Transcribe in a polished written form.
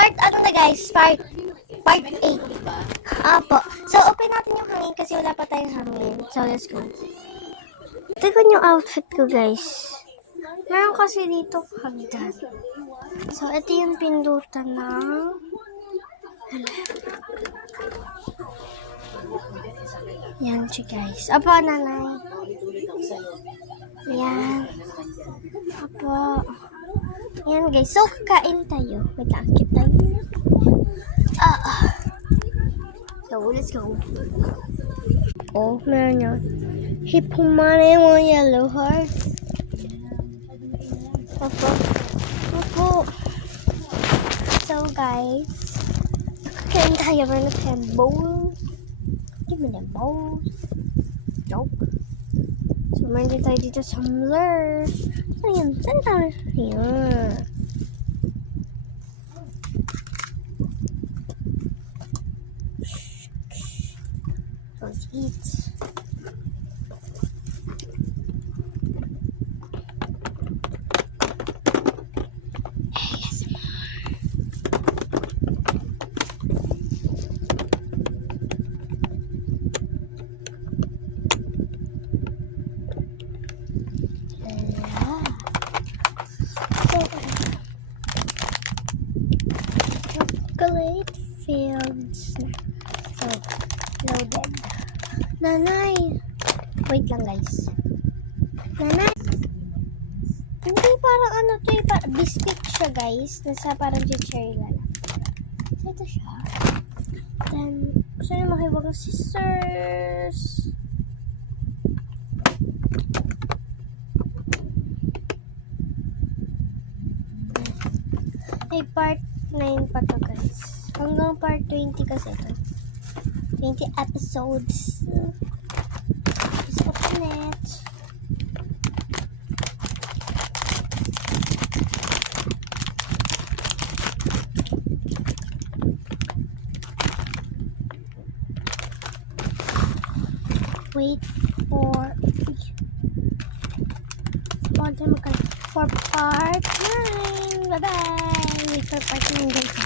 part ano na guys, part 8. Apo. So, open natin yung hangin kasi wala pa tayong hangin. So, let's go. Tignan yung outfit ko guys. Meron kasi dito hagdan. So, ito yung pindutan ng... Yan siya guys. Apo, nanay. Yan. Apo. Yan guys. So, kakain tayo. Wait lang, skip tayo. So, let's go. Oh, meron yun. Hipumane mo yellow heart. Apo. Apo. So, guys. Kakain tayo. Meron na tayong bowl. Give me the bowl. Joke. So, meron din tayo dito sa Mler. Ayan. Saan tayo? Ayan. Let's eat. Chocolate filled snack. So, loaded. Nanay! Wait lang guys. Nanay! Hindi parang ano to eh. Biscuit siya guys. Nasa parang cherry lang. So, ito siya. Then, gusto niyo makiwag ng scissors. Ay, part 9 pa to guys. Hanggang part 20 kasi ito. 20 episodes. Just open it. Wait for for part 9. Bye-bye. Wait for part 9 guys.